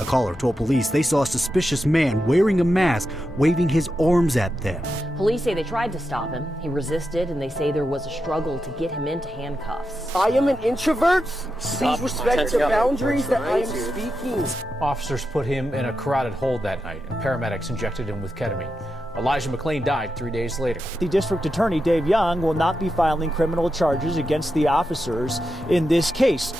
A caller told police they saw a suspicious man wearing a mask, waving his arms at them. Police say they tried to stop him. He resisted, and they say there was a struggle to get him into handcuffs. I am an introvert. Please respect the boundaries that I am speaking. Officers put him in a carotid hold that night, and paramedics injected him with ketamine. Elijah McClain died 3 days later. The district attorney, Dave Young, will not be filing criminal charges against the officers in this case.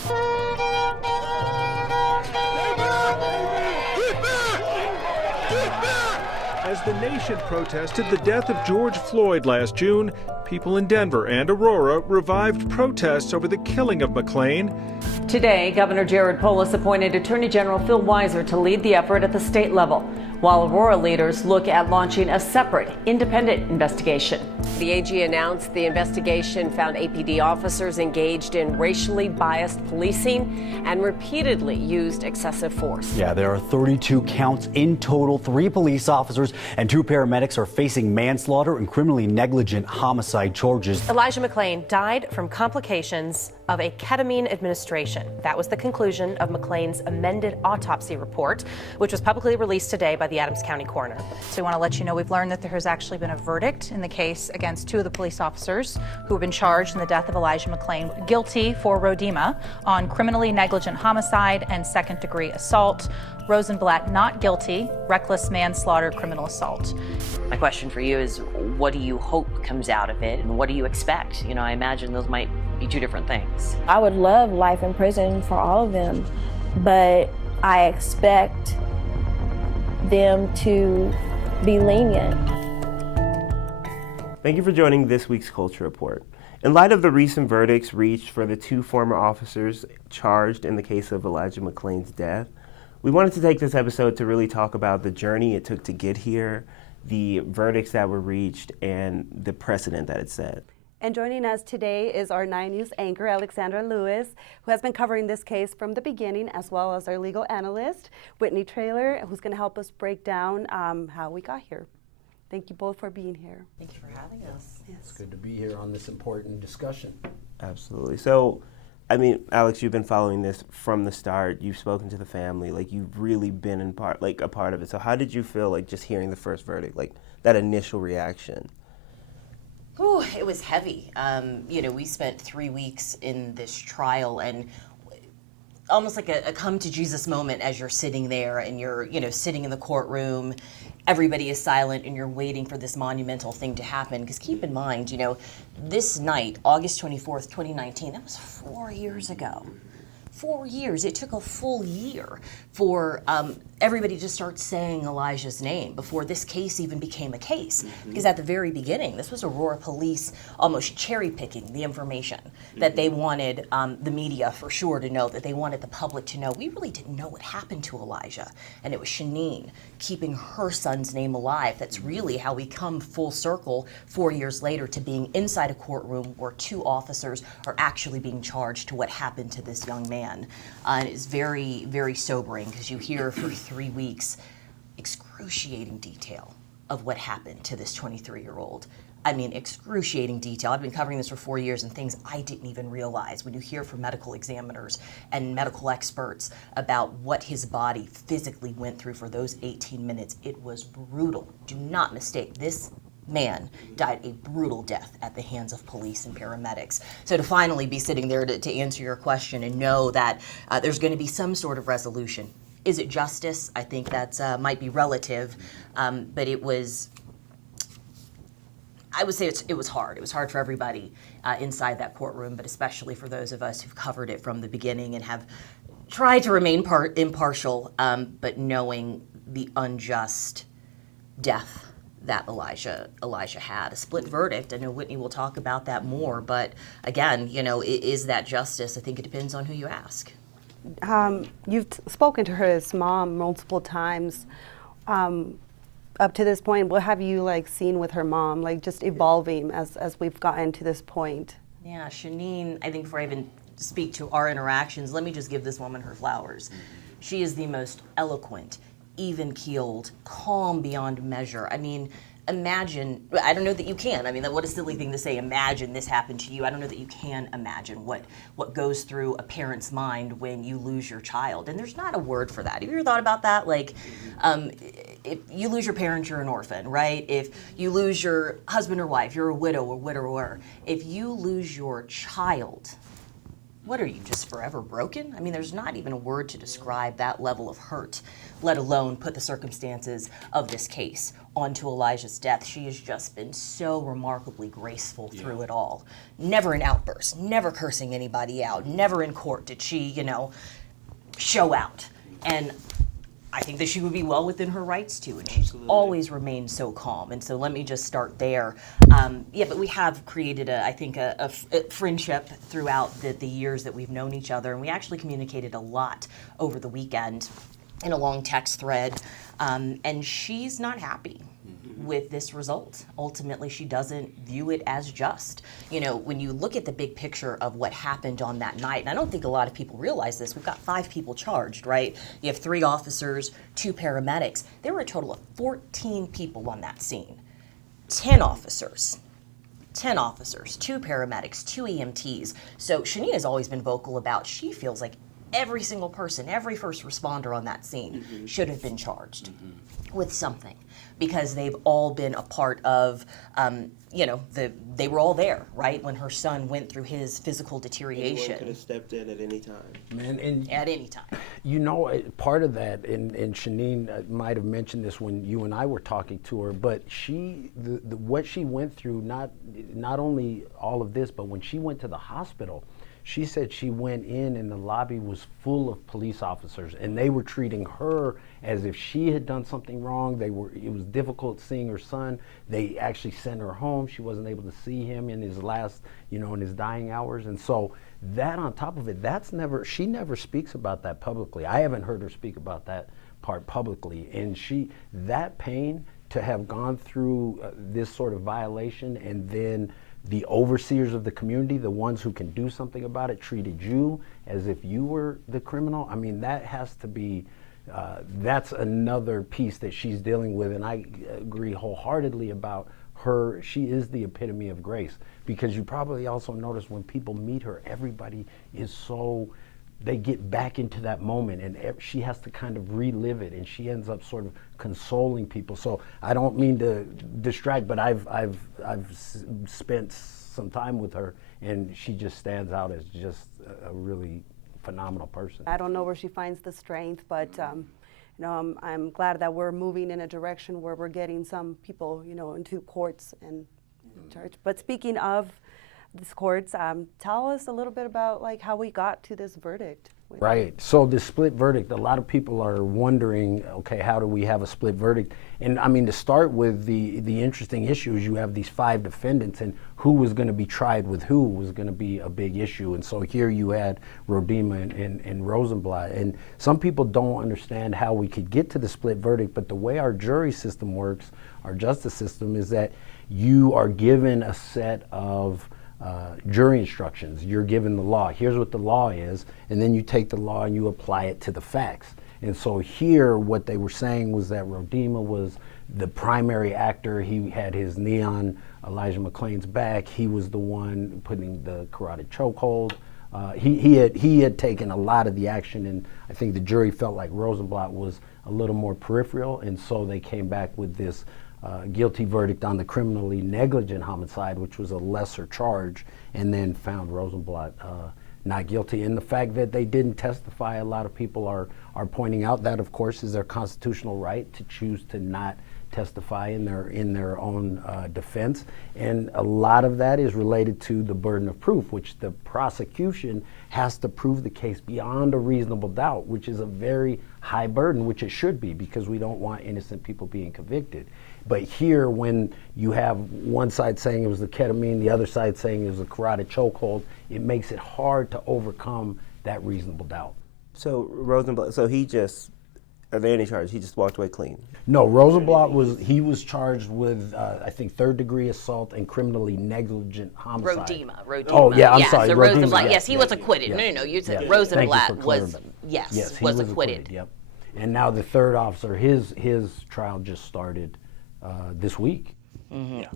As the nation protested the death of George Floyd last June, people in Denver and Aurora revived protests over the killing of McClain. Today, Governor Jared Polis appointed Attorney General Phil Weiser to lead the effort at the state level, while Aurora leaders look at launching a separate, independent investigation. The AG announced the investigation found APD officers engaged in racially biased policing and repeatedly used excessive force. Yeah, there are 32 counts in total. 3 police officers and 2 paramedics are facing manslaughter and criminally negligent homicide charges. Elijah McClain died from complications of a ketamine administration. That was the conclusion of McClain's amended autopsy report, which was publicly released today by the Adams County coroner. So we want to let you know we've learned that there has actually been a verdict in the case against 2 of the police officers who have been charged in the death of Elijah McClain, guilty for Rodema on criminally negligent homicide and second-degree assault. Rosenblatt not guilty, reckless manslaughter, criminal assault. My question for you is, what do you hope comes out of it, and what do you expect? You know, I imagine those might be 2 different things. I would love life in prison for all of them, but I expect them to be lenient. Thank you for joining this week's Culture Report. In light of the recent verdicts reached for the 2 former officers charged in the case of Elijah McClain's death, we wanted to take this episode to really talk about the journey it took to get here, the verdicts that were reached, and the precedent that it set. And joining us today is our 9 News anchor, Alexandra Lewis, who has been covering this case from the beginning, as well as our legal analyst, Whitney Traylor, who's going to help us break down how we got here. Thank you both for being here. Thank you for having us. Yes. It's good to be here on this important discussion. Absolutely. So, I mean, Alex, you've been following this from the start. You've spoken to the family. Like, you've really been a part of it. So how did you feel, like, just hearing the first verdict, like, that initial reaction? Oh, it was heavy. You know, we spent 3 weeks in this trial, and almost like a come to Jesus moment as you're sitting there and you're, you know, sitting in the courtroom. Everybody is silent and you're waiting for this monumental thing to happen. Because keep in mind, you know, this night, August 24th, 2019, that was 4 years ago. 4 years. It took a full year for everybody to start saying Elijah's name before this case even became a case. Because at the very beginning, this was Aurora police almost cherry-picking the information that they wanted the media for sure to know, that they wanted the public to know. We really didn't know what happened to Elijah. And it was Shaneen keeping her son's name alive. That's really how we come full circle 4 years later to being inside a courtroom where 2 officers are actually being charged to what happened to this young man. And it's very, very sobering because you hear for 3 weeks excruciating detail of what happened to this 23-year-old. I mean, excruciating detail. I've been covering this for 4 years, and things I didn't even realize. When you hear from medical examiners and medical experts about what his body physically went through for those 18 minutes, it was brutal. Do not mistake, this man died a brutal death at the hands of police and paramedics. So to finally be sitting there to answer your question and know that there's going to be some sort of resolution. Is it justice? I think that might be relative, but it was, I would say it was hard. It was hard for everybody inside that courtroom, but especially for those of us who've covered it from the beginning and have tried to remain impartial, but knowing the unjust death that Elijah had. A split verdict. I know Whitney will talk about that more, but again, you know, is that justice? I think it depends on who you ask. You've spoken to her as mom multiple times. Up to this point, what have you seen with her mom, just evolving as we've gotten to this point? Yeah, Shaneen, I think before I even speak to our interactions, let me just give this woman her flowers. She is the most eloquent, even-keeled, calm beyond measure. I mean, imagine, I don't know that you can. I mean, what a silly thing to say, imagine this happened to you. I don't know that you can imagine what goes through a parent's mind when you lose your child. And there's not a word for that. Have you ever thought about that? Like, if you lose your parent, you're an orphan, right? If you lose your husband or wife, you're a widow or widower. If you lose your child, what are you, just forever broken? I mean, there's not even a word to describe that level of hurt, let alone put the circumstances of this case onto Elijah's death. She has just been so remarkably graceful through it all. Never an outburst, never cursing anybody out, never in court did she, show out. And I think that she would be well within her rights to, and she's always remained so calm. And so let me just start there. But we have created, a friendship throughout the years that we've known each other, and we actually communicated a lot over the weekend in a long text thread, and she's not happy with this result. Ultimately, she doesn't view it as just. When you look at the big picture of what happened on that night, and I don't think a lot of people realize this, we've got 5 people charged, right? You have 3 officers, 2 paramedics. There were a total of 14 people on that scene. 10 officers, 2 paramedics, 2 EMTs. So Shanine has always been vocal about, she feels like every single person, every first responder on that scene should have been charged with something, because they've all been a part of, they were all there, right, when her son went through his physical deterioration. Anyone could have stepped in at any time. At any time. Part of that, and Shanine might have mentioned this when you and I were talking to her, but what she went through, not only all of this, but when she went to the hospital, she said she went in and the lobby was full of police officers, and they were treating her as if she had done something wrong. It was difficult seeing her son. They actually sent her home. She wasn't able to see him in his last, in his dying hours. And so that on top of it, she never speaks about that publicly. I haven't heard her speak about that part publicly. And that pain to have gone through this sort of violation, and then the overseers of the community, the ones who can do something about it, treated you as if you were the criminal. I mean, that has to be, that's another piece that she's dealing with. And I agree wholeheartedly about her. She is the epitome of grace, because you probably also notice when people meet her, everybody is they get back into that moment, and she has to kind of relive it, and she ends up sort of consoling people. So I don't mean to distract, but I've spent some time with her, and she just stands out as just a really phenomenal person. I don't know where she finds the strength, but I'm glad that we're moving in a direction where we're getting some people, into courts and charged. But speaking of this courts, tell us a little bit about how we got to this verdict. Right. So the split verdict, a lot of people are wondering, okay, how do we have a split verdict? And I mean, to start with, the interesting issue is you have these 5 defendants, and who was going to be tried with who was going to be a big issue. And so here you had Rodima and Rosenblatt. And some people don't understand how we could get to the split verdict, but the way our jury system works, our justice system, is that you are given a set of jury instructions. You're given the law. Here's what the law is, and then you take the law and you apply it to the facts. And so here, what they were saying was that Rodima was the primary actor. He had his knee on Elijah McClain's back. He was the one putting the carotid chokehold. He had taken a lot of the action, and I think the jury felt like Rosenblatt was a little more peripheral, and so they came back with this guilty verdict on the criminally negligent homicide, which was a lesser charge, and then found Rosenblatt not guilty. And the fact that they didn't testify, a lot of people are pointing out that, of course, is their constitutional right to choose to not testify in their own defense. And a lot of that is related to the burden of proof, which the prosecution has to prove the case beyond a reasonable doubt, which is a very high burden, which it should be, because we don't want innocent people being convicted. But here, when you have one side saying it was the ketamine, the other side saying it was a carotid chokehold, it makes it hard to overcome that reasonable doubt. So Rosenblatt, are there any charges? He just walked away clean? No, Rosenblatt was charged with, I think, 3rd-degree assault and criminally negligent homicide. Rodima. Oh, yeah, I'm sorry. So Rodima, Rosenblatt, yes, he was acquitted. Yes. No, you said Yes. Rosenblatt was was acquitted. Yep. And now the 3rd officer, his trial just started this week.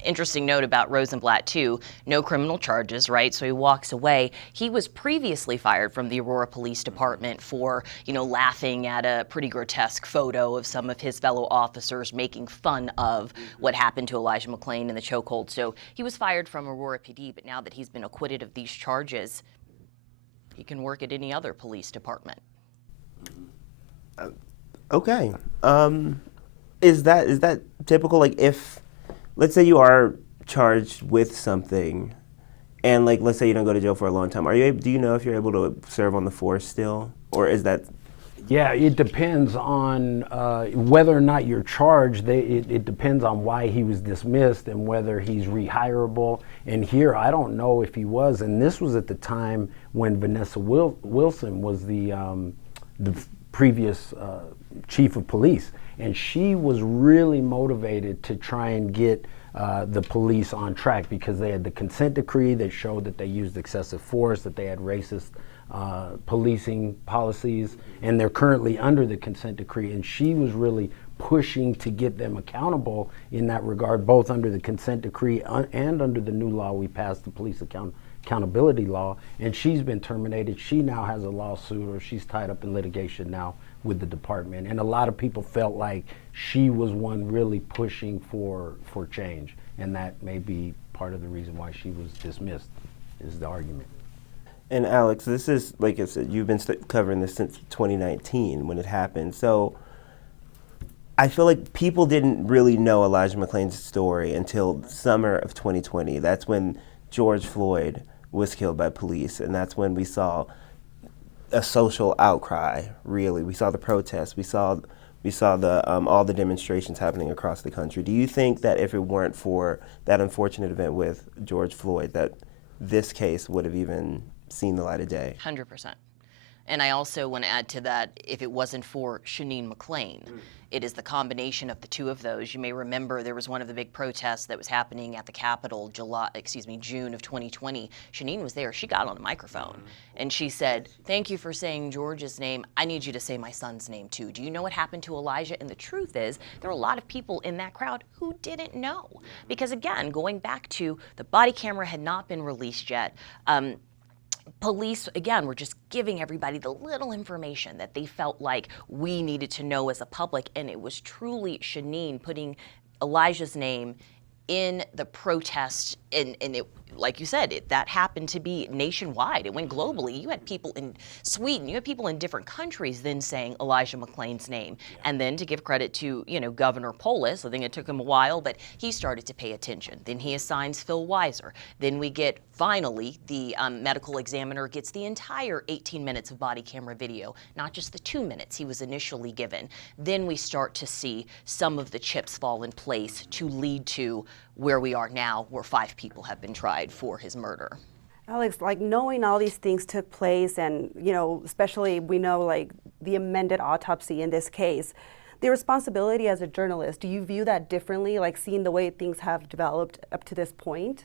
Interesting note about Rosenblatt, too. No criminal charges, right? So he walks away. He was previously fired from the Aurora Police Department for, laughing at a pretty grotesque photo of some of his fellow officers making fun of what happened to Elijah McClain in the chokehold. So he was fired from Aurora PD, but now that he's been acquitted of these charges, he can work at any other police department. Okay. Is that typical? Like, if, let's say you are charged with something, and let's say you don't go to jail for a long time, do you know if you're able to serve on the force still, or is that? Yeah, it depends on whether or not you're charged. It depends on why he was dismissed and whether he's rehirable. And here, I don't know if he was. And this was at the time when Vanessa Wilson was the previous chief of police. And she was really motivated to try and get the police on track because they had the consent decree that showed that they used excessive force, that they had racist policing policies, and they're currently under the consent decree. And she was really pushing to get them accountable in that regard, both under the consent decree and under the new law we passed, the police accountability law. And she's been terminated. She now has a lawsuit, or she's tied up in litigation now with the department. And a lot of people felt like she was one really pushing for change, and that may be part of the reason why she was dismissed, is the argument. And Alex, this is, like I said, you've been covering this since 2019 when it happened. So I feel like people didn't really know Elijah McClain's story until summer of 2020. That's when George Floyd was killed by police, and that's when we saw a social outcry, really. We saw the protests. We saw the all the demonstrations happening across the country. Do you think that if it weren't for that unfortunate event with George Floyd, that this case would have even seen the light of day? 100%. And I also want to add to that, if it wasn't for Shaneen McClain, it is the combination of the two of those. You may remember there was one of the big protests that was happening at the Capitol, June of 2020. Shaneen was there. She got on the microphone and she said, "Thank you for saying George's name. I need you to say my son's name too. Do you know what happened to Elijah?" And the truth is, there were a lot of people in that crowd who didn't know. Because again, going back to the body camera had not been released yet. Police, again, were just giving everybody the little information that they felt like we needed to know as a public, and it was truly Shaneen putting Elijah's name in the protest, and it, like you said, that happened to be nationwide. It went globally. You had people in Sweden, you had people in different countries then saying Elijah McClain's name. And then to give credit to, Governor Polis, I think it took him a while, but he started to pay attention. Then he assigns Phil Weiser. Then we get, finally, the medical examiner gets the entire 18 minutes of body camera video, not just the 2 minutes he was initially given. Then we start to see some of the chips fall in place to lead to where we are now, where 5 people have been tried for his murder. Alex, knowing all these things took place, and especially we know the amended autopsy in this case, the responsibility as a journalist, do you view that differently, seeing the way things have developed up to this point?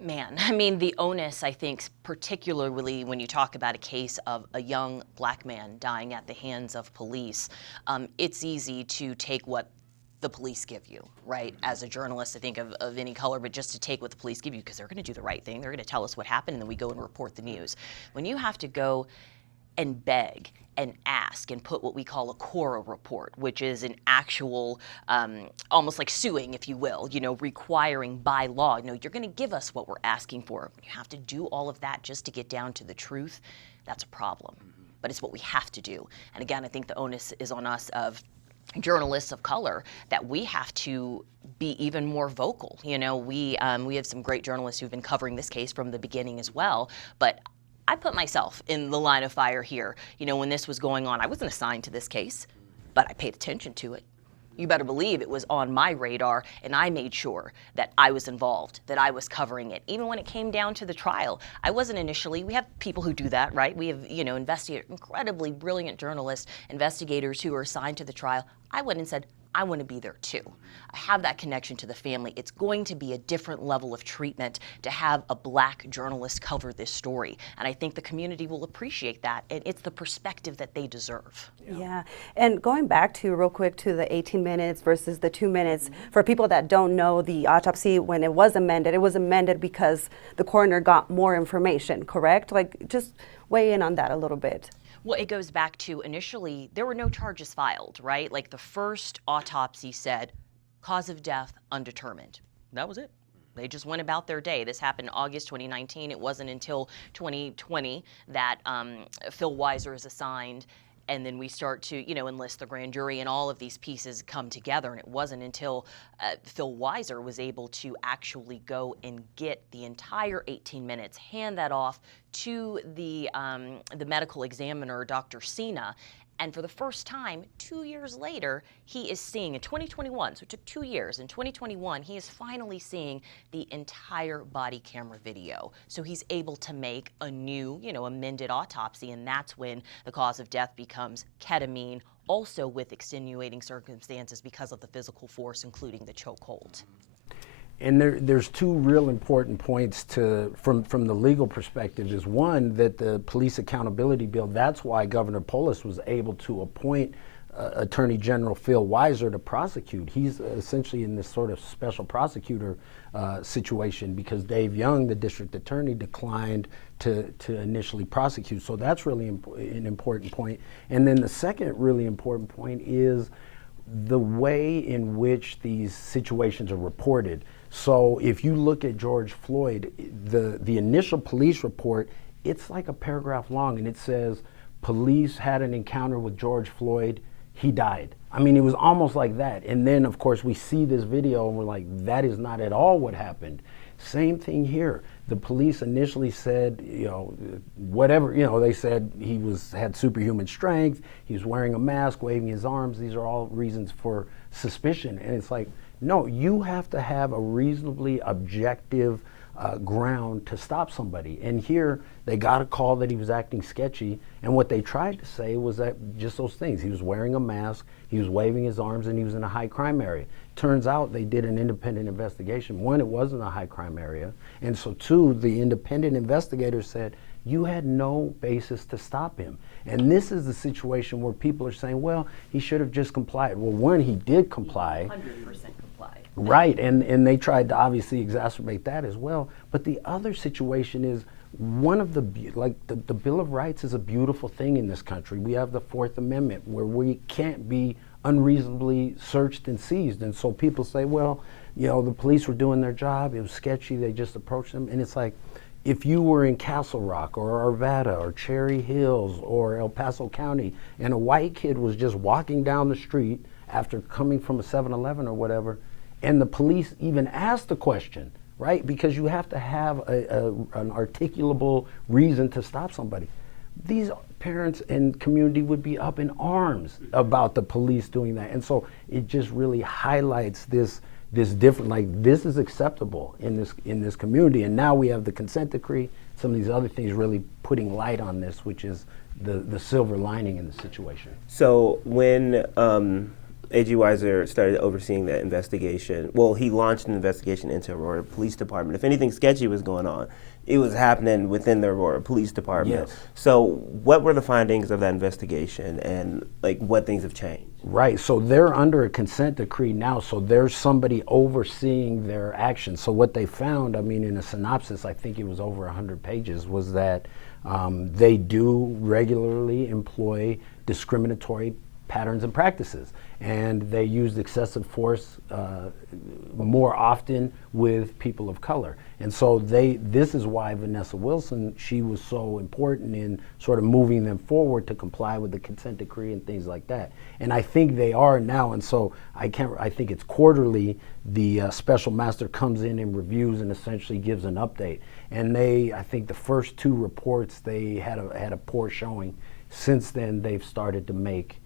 Man, I mean, the onus, I think, particularly when you talk about a case of a young black man dying at the hands of police, it's easy to take what the police give you, right? As a journalist, I think of any color, but just to take what the police give you, because they're going to do the right thing. They're going to tell us what happened, and then we go and report the news. When you have to go and beg and ask and put what we call a Cora report, which is an actual, almost like suing, if you will, requiring by law, you're going to give us what we're asking for. You have to do all of that just to get down to the truth. That's a problem, but it's what we have to do. And again, I think the onus is on us of journalists of color, that we have to be even more vocal. We have some great journalists who've been covering this case from the beginning as well, but I put myself in the line of fire here. When this was going on, I wasn't assigned to this case, but I paid attention to it. You better believe it was on my radar, and I made sure that I was involved, that I was covering it. Even when it came down to the trial, I wasn't initially. We have people who do that, right? We have, incredibly brilliant journalists, investigators who are assigned to the trial. I went and said, I want to be there too. I have that connection to the family. It's going to be a different level of treatment to have a Black journalist cover this story. And I think the community will appreciate that. And it's the perspective that they deserve. Yeah. And going back to real quick to the 18 minutes versus the 2 minutes, for people that don't know, the autopsy, when it was amended because the coroner got more information, correct? Like, just weigh in on that a little bit. Well, it goes back to initially, there were no charges filed, right? Like the first autopsy said, cause of death undetermined. That was it. They just went about their day. This happened in August 2019. It wasn't until 2020 that Phil Weiser is assigned, and then we start to, enlist the grand jury, and all of these pieces come together. And it wasn't until Phil Weiser was able to actually go and get the entire 18 minutes, hand that off to the medical examiner, Dr. Sina. And for the first time, 2 years later, he is seeing, in 2021, so it took 2 years, in 2021, he is finally seeing the entire body camera video. So he's able to make a new, amended autopsy, and that's when the cause of death becomes ketamine, also with extenuating circumstances because of the physical force, including the chokehold. And there's two real important points from the legal perspective. Is one, that the police accountability bill, that's why Governor Polis was able to appoint Attorney General Phil Weiser to prosecute. He's essentially in this sort of special prosecutor situation because Dave Young, the district attorney, declined to initially prosecute. So that's really an important point. And then the second really important point is the way in which these situations are reported. So if you look at George Floyd, the initial police report, it's like a paragraph long, and it says, police had an encounter with George Floyd, he died. I mean, it was almost like that. And then, of course, we see this video, and we're like, that is not at all what happened. Same thing here. The police initially said, whatever, they said he had superhuman strength, he was wearing a mask, waving his arms. These are all reasons for suspicion. And it's like, no, you have to have a reasonably objective ground to stop somebody. And here, they got a call that he was acting sketchy, and what they tried to say was that just those things. He was wearing a mask, he was waving his arms, and he was in a high crime area. Turns out they did an independent investigation. One, it wasn't a high crime area, and so two, the independent investigators said, you had no basis to stop him. And this is the situation where people are saying, well, he should have just complied. Well, one, he did comply. 100% complied. Right, and they tried to obviously exacerbate that as well. But the other situation is one of the Bill of Rights is a beautiful thing in this country. We have the Fourth Amendment where we can't be unreasonably searched and seized. And so people say, well, the police were doing their job, it was sketchy, they just approached them. And it's like, if you were in Castle Rock or Arvada or Cherry Hills or El Paso County and a white kid was just walking down the street after coming from a 7-Eleven or whatever, and the police even asked the question, right? Because you have to have an articulable reason to stop somebody. These parents and community would be up in arms about the police doing that. And so it just really highlights this different, like, this is acceptable in this community. And now we have the consent decree, some of these other things really putting light on this, which is the silver lining in the situation. So when A.G. Weiser started overseeing that investigation, well, he launched an investigation into Aurora Police Department. If anything sketchy was going on, it was happening within the Aurora Police Department. Yes. So what were the findings of that investigation, and what things have changed? Right, so they're under a consent decree now, so there's somebody overseeing their actions. So what they found, in a synopsis, I think it was over 100 pages, was that they do regularly employ discriminatory patterns and practices, and they used excessive force more often with people of color. And so this is why Vanessa Wilson, she was so important in sort of moving them forward to comply with the consent decree and things like that. And I think they are now, and so I think it's quarterly, the special master comes in and reviews and essentially gives an update. And I think the first two reports, they had a poor showing. Since then, they've started to make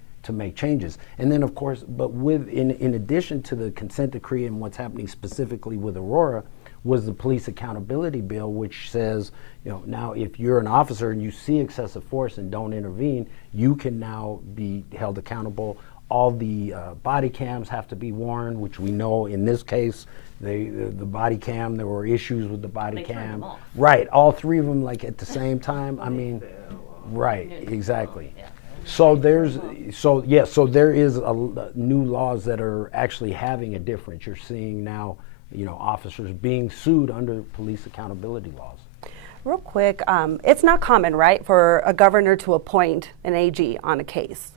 changes. And then, of course, but in addition to the consent decree and what's happening specifically with Aurora, was the police accountability bill, which says, now if you're an officer and you see excessive force and don't intervene, you can now be held accountable. all the body cams have to be worn, which we know in this case, the body cam, there were issues with the body cam. Right, all 3 of them like at the same time. I mean, right, exactly. So there is new laws that are actually having a difference. You're seeing now, officers being sued under police accountability laws. Real quick, it's not common, right, for a governor to appoint an AG on a case.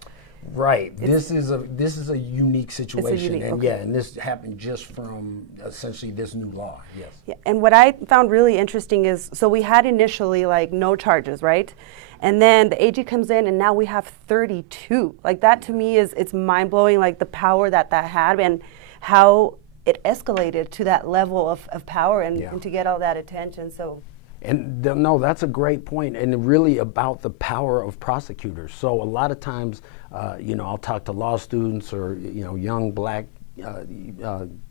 Right. This is a unique situation, and okay. and this happened just from essentially this new law. Yes. Yeah, and what I found really interesting is, so we had initially like no charges, right? And then the AG comes in, and now we have 32. Like that to me it's mind blowing, like the power that had and how it escalated to that level of power and to get all that attention. So. And no, that's a great point, and really about the power of prosecutors. So a lot of times, I'll talk to law students or young black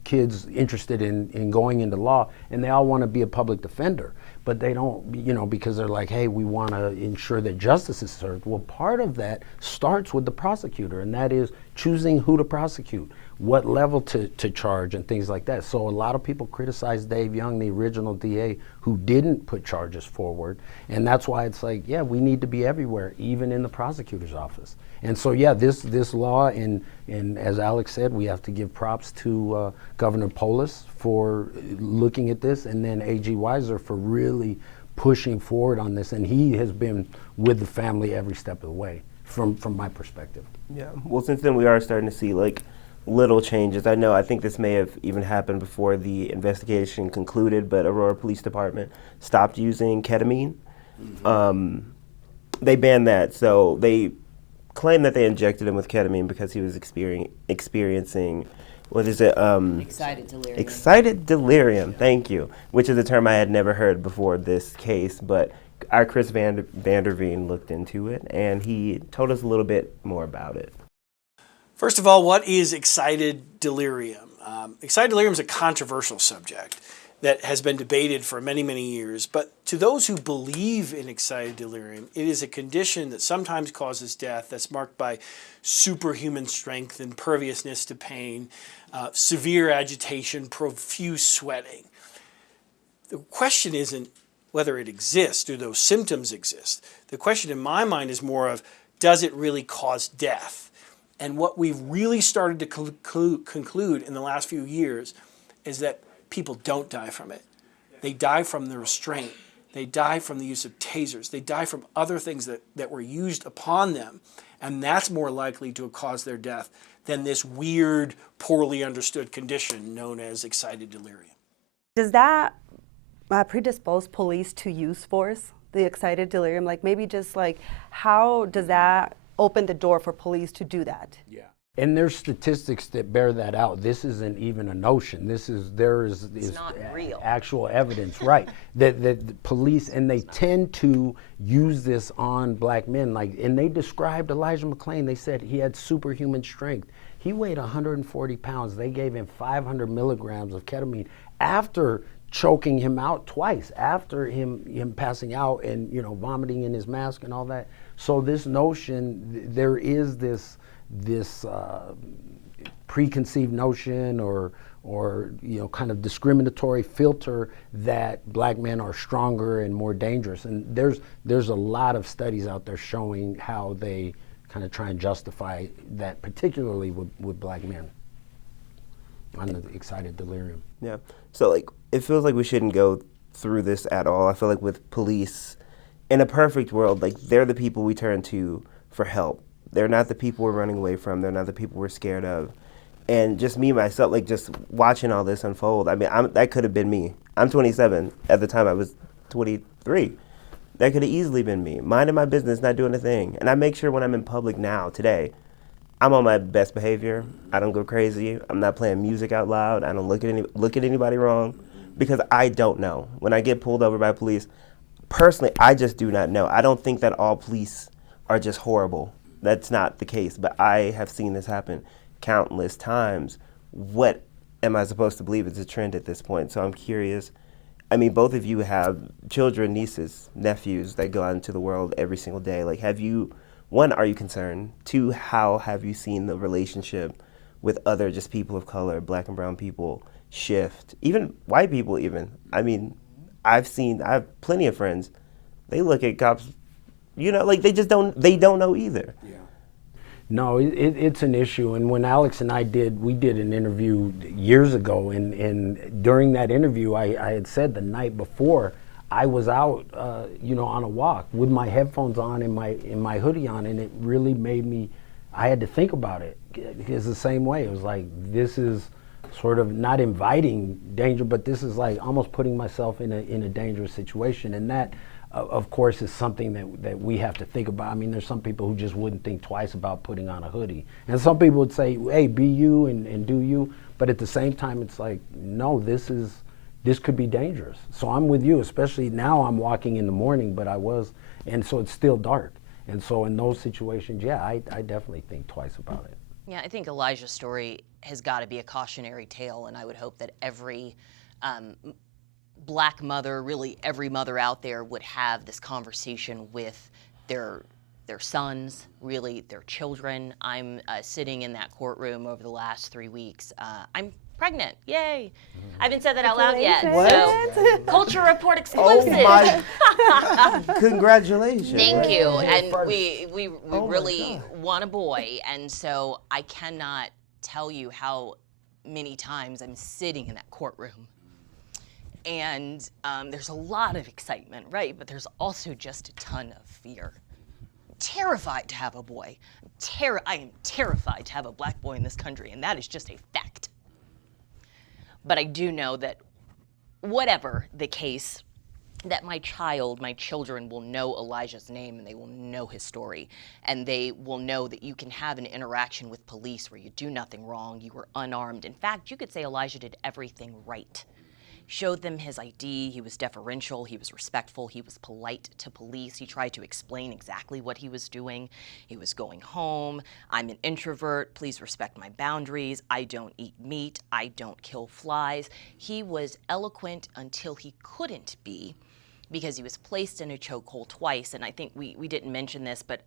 kids interested in going into law, and they all want to be a public defender, but they don't, because they're like, hey, we want to ensure that justice is served. Well, part of that starts with the prosecutor, and that is choosing who to prosecute, what level to charge, and things like that. So a lot of people criticize Dave Young, the original DA, who didn't put charges forward, and that's why it's like, we need to be everywhere, even in the prosecutor's office. And so, this law, and as Alex said, we have to give props to Governor Polis for looking at this, and then AG Weiser for really pushing forward on this, and he has been with the family every step of the way, from my perspective. Yeah, well, since then we are starting to see like little changes. I think this may have even happened before the investigation concluded, but Aurora Police Department stopped using ketamine. Mm-hmm. They banned that, so they claimed that they injected him with ketamine because he was experiencing, what is it? Excited delirium. Excited delirium, thank you, which is a term I had never heard before this case, but our Chris Vanderveen looked into it, and he told us a little bit more about it. First of all, what is excited delirium? Excited delirium is a controversial subject that has been debated for many, many years. But to those who believe in excited delirium, it is a condition that sometimes causes death that's marked by superhuman strength, imperviousness to pain, severe agitation, profuse sweating. The question isn't whether it exists, do those symptoms exist? The question in my mind is more of, does it really cause death? And what we've really started to conclude in the last few years is that people don't die from it. They die from the restraint. They die from the use of tasers. They die from other things that were used upon them. And that's more likely to have caused their death than this weird, poorly understood condition known as excited delirium. Does that predispose police to use force, the excited delirium? Like maybe just like, how does that open the door for police to do that? Yeah. And there's statistics that bear that out. This isn't even a notion. There is not real. Actual evidence, right? That the police, and they tend to use this on black men. And they described Elijah McClain. They said he had superhuman strength. He weighed 140 pounds. They gave him 500 milligrams of ketamine after choking him out twice, after him passing out and vomiting in his mask and all that. So this notion, there is this preconceived notion or kind of discriminatory filter that black men are stronger and more dangerous. And there's a lot of studies out there showing how they kind of try and justify that, particularly with black men on the excited delirium. Yeah. So it feels like we shouldn't go through this at all. I feel like with police, in a perfect world, they're the people we turn to for help. They're not the people we're running away from. They're not the people we're scared of. And just me, myself, just watching all this unfold, that could have been me. I'm 27. At the time, I was 23. That could have easily been me, minding my business, not doing a thing. And I make sure when I'm in public now, today, I'm on my best behavior. I don't go crazy. I'm not playing music out loud. I don't look at anybody wrong, because I don't know. When I get pulled over by police, personally, I just do not know. I don't think that all police are just horrible. That's not the case, but I have seen this happen countless times. What am I supposed to believe is a trend at this point? So I'm curious. Both of you have children, nieces, nephews that go out into the world every single day. one, are you concerned? Two, how have you seen the relationship with other just people of color, black and brown people, shift? Even white people even. I mean, I have plenty of friends, they look at cops, you know, like they don't know either. Yeah. No, it's an issue. And when Alex and I did an interview years ago, and during that interview, I had said the night before, I was out, on a walk with my headphones on and my hoodie on, and it really made me, I had to think about it. It's the same way. It was like, this is sort of not inviting danger, but this is like almost putting myself in a dangerous situation. And that, of course, is something that we have to think about. I mean, there's some people who just wouldn't think twice about putting on a hoodie. And some people would say, hey, be you and do you. But at the same time, it's like, no, this could be dangerous. So I'm with you, especially now I'm walking in the morning, but and so it's still dark. And so in those situations, yeah, I definitely think twice about it. Yeah, I think Elijah's story has got to be a cautionary tale, and I would hope that every black mother, really every mother out there, would have this conversation with their sons, really their children. I'm sitting in that courtroom over the last 3 weeks. I'm pregnant, yay! I haven't said that out loud yet. What? So, Culture Report exclusive. Oh my! Congratulations. Thank you. And we really want a boy, and so I cannot tell you how many times I'm sitting in that courtroom. And there's a lot of excitement, right? But there's also just a ton of fear. I'm terrified to have a boy. I am terrified to have a black boy in this country, and that is just a fact. But I do know that whatever the case, that my children will know Elijah's name, and they will know his story, and they will know that you can have an interaction with police where you do nothing wrong, you were unarmed. In fact, you could say Elijah did everything right. Showed them his ID, he was deferential, he was respectful, he was polite to police, he tried to explain exactly what he was doing. He was going home, I'm an introvert, please respect my boundaries, I don't eat meat, I don't kill flies. He was eloquent until he couldn't be, because he was placed in a chokehold twice, and I think we didn't mention this, but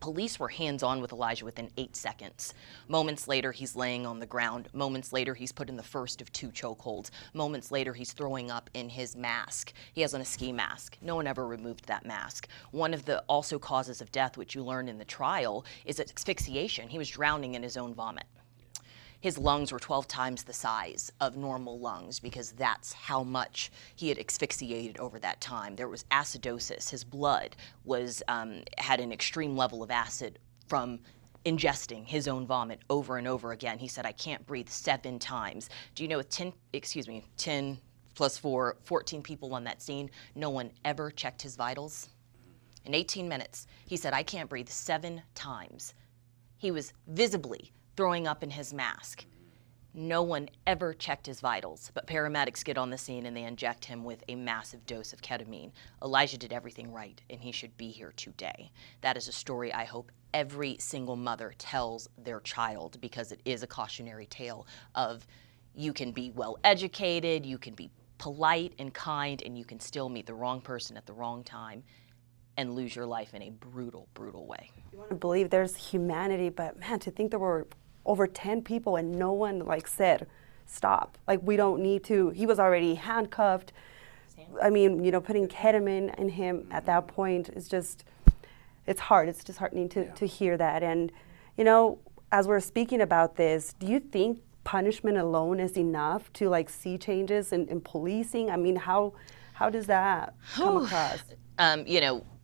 police were hands-on with Elijah within 8 seconds. Moments later, he's laying on the ground. Moments later, he's put in the first of 2 chokeholds. Moments later, he's throwing up in his mask. He has on a ski mask. No one ever removed that mask. One of the also causes of death, which you learned in the trial, is asphyxiation. He was drowning in his own vomit. His lungs were 12 times the size of normal lungs, because that's how much he had asphyxiated over that time. There was acidosis. His blood had an extreme level of acid from ingesting his own vomit over and over again. He said, I can't breathe 7 times. Do you know with 10 plus 4, 14 people on that scene, no one ever checked his vitals? In 18 minutes, he said, I can't breathe 7 times. He was visibly throwing up in his mask. No one ever checked his vitals, but paramedics get on the scene and they inject him with a massive dose of ketamine. Elijah did everything right, and he should be here today. That is a story I hope every single mother tells their child, because it is a cautionary tale of you can be well educated, you can be polite and kind, and you can still meet the wrong person at the wrong time and lose your life in a brutal, brutal way. You want to believe there's humanity, but man, to think there were over 10 people and no one said, stop. We don't need to. He was already handcuffed. I mean, putting ketamine in him at that point is just, it's hard. It's disheartening to hear that. And, as we're speaking about this, do you think punishment alone is enough to see changes in policing? I mean, how does that come across?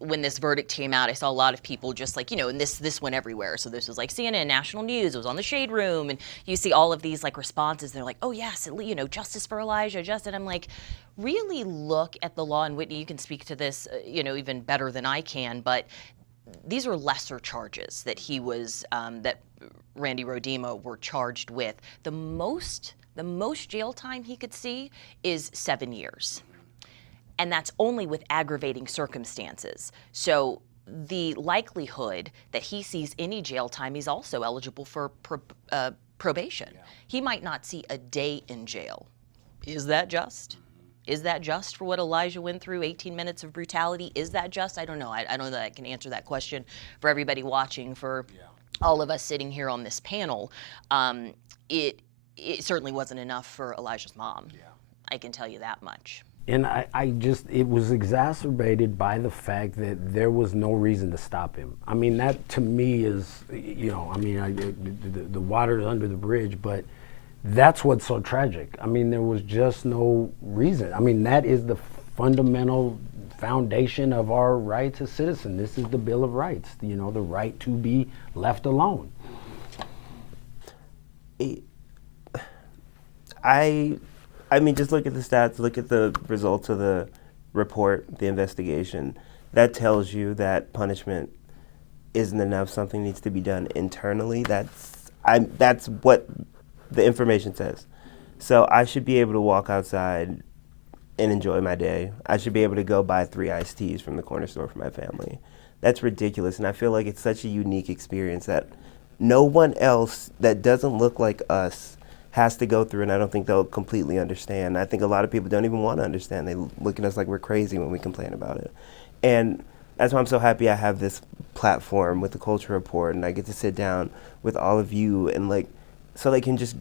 When this verdict came out, I saw a lot of people just and this went everywhere. So this was CNN, National News, it was on the Shade Room, and you see all of these responses. They're like, oh yes, justice for Elijah, justice. And I'm like, really look at the law. And Whitney, you can speak to this, even better than I can, but these are lesser charges that he was, that Randy Rodema were charged with. The most jail time he could see is 7 years. And that's only with aggravating circumstances. So the likelihood that he sees any jail time, he's also eligible for probation. Yeah. He might not see a day in jail. Is that just? Is that just for what Elijah went through? 18 minutes of brutality. Is that just? I don't know. I don't know that I can answer that question for everybody watching, for all of us sitting here on this panel. It certainly wasn't enough for Elijah's mom. I can tell you that much. And it was exacerbated by the fact that there was no reason to stop him. I mean, that to me is, the water's under the bridge, but that's what's so tragic. I mean, there was just no reason. I mean, that is the fundamental foundation of our rights as citizens. This is the Bill of Rights, the right to be left alone. I mean, just look at the stats, look at the results of the report, the investigation. That tells you that punishment isn't enough. Something needs to be done internally. That's what the information says. So I should be able to walk outside and enjoy my day. I should be able to go buy 3 iced teas from the corner store for my family. That's ridiculous, and I feel like it's such a unique experience that no one else that doesn't look like us has to go through, and I don't think they'll completely understand. I think a lot of people don't even want to understand. They look at us like we're crazy when we complain about it. And that's why I'm so happy I have this platform with the Culture Report, and I get to sit down with all of you, and so they can just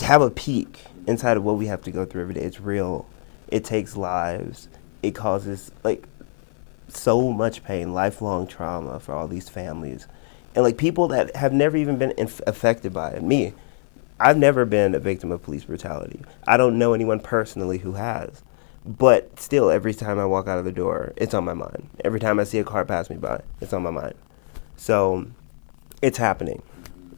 have a peek inside of what we have to go through every day. It's real. It takes lives. It causes so much pain, lifelong trauma for all these families. And people that have never even been affected by it. Me, I've never been a victim of police brutality. I don't know anyone personally who has. But still, every time I walk out of the door, it's on my mind. Every time I see a car pass me by, it's on my mind. So it's happening.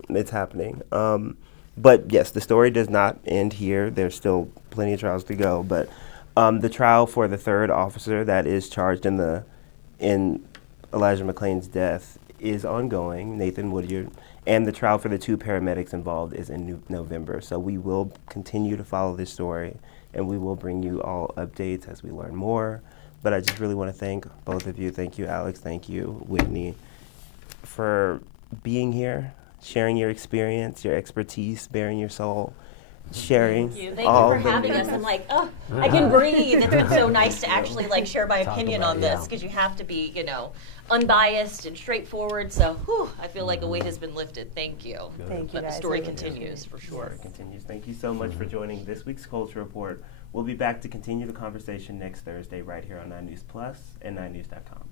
It's happening. But yes, the story does not end here. There's still plenty of trials to go. But the trial for the 3rd officer that is charged in Elijah McClain's death is ongoing, Nathan Woodyard. And the trial for the 2 paramedics involved is in November. So we will continue to follow this story, and we will bring you all updates as we learn more. But I just really want to thank both of you. Thank you, Alex. Thank you, Whitney, for being here, sharing your experience, your expertise, bearing your soul, sharing. Thank you for having us. I'm like, oh, I can breathe. It's been so nice to actually share my opinion on this, because you have to be, unbiased and straightforward. So I feel like a weight has been lifted. Thank you. Thank you, But the story continues for sure. Continues. Thank you so much for joining this week's Culture Report. We'll be back to continue the conversation next Thursday right here on 9 News Plus and 9news.com.